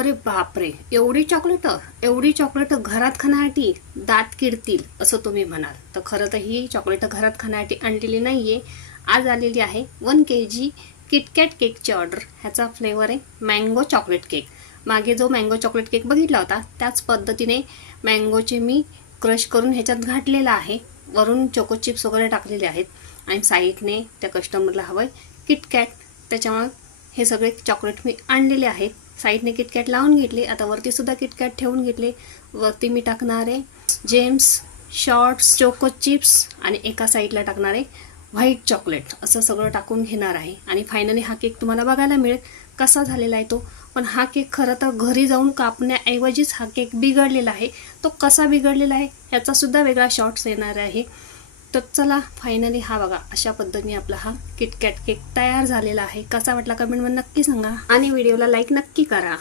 अरे बापरे, एवढी चॉकलेट घरात खाण्यासाठी दात किडतील असं तुम्ही म्हणाल तर खरं तर ही चॉकलेट घरात खाण्यासाठी आणलेली नाहीये. आज आलेली आहे 1 kg किटकॅट केकची ऑर्डर. ह्याचा फ्लेवर आहे मँगो चॉकलेट केक. मागे जो मँगो चॉकलेट केक बघितला होता त्याच पद्धतीने मँगोचे मी क्रश करून ह्याच्यात घातलेला आहे. वरून चोको चिप्स वगैरे टाकलेले आहेत आणि साईडने त्या कस्टमरला हवंय किटकॅट, त्याच्यामुळे हे सगळे चॉकलेट मी आणलेले आहेत. साईडने किटकॅट लावून घेतले. आता वरती सुद्धा किटकॅट ठेवून घेतले. वरती मी टाकणार आहे जेम्स शॉर्ट्स चोको चिप्स आणि एका साईडला टाकणार आहे व्हाईट चॉकलेट. असं सगळं टाकून घेणार आहे आणि फायनली हा केक तुम्हाला बघायला मिळेल कसा झालेला आहे तो. पण हा केक खरं तर घरी जाऊन कापण्याऐवजीच हा केक बिघडलेला आहे. तो कसा बिघडलेला आहे ह्याचा सुद्धा वेगळा शॉर्ट्स येणार आहे. तर चला फायनली हा बघा, अशा पद्धतीने आपला हा किटकॅट केक तयार झालेला आहे. कसा वाटला कमेंटमध्ये नक्की सांगा आणि व्हिडिओला लाईक नक्की करा.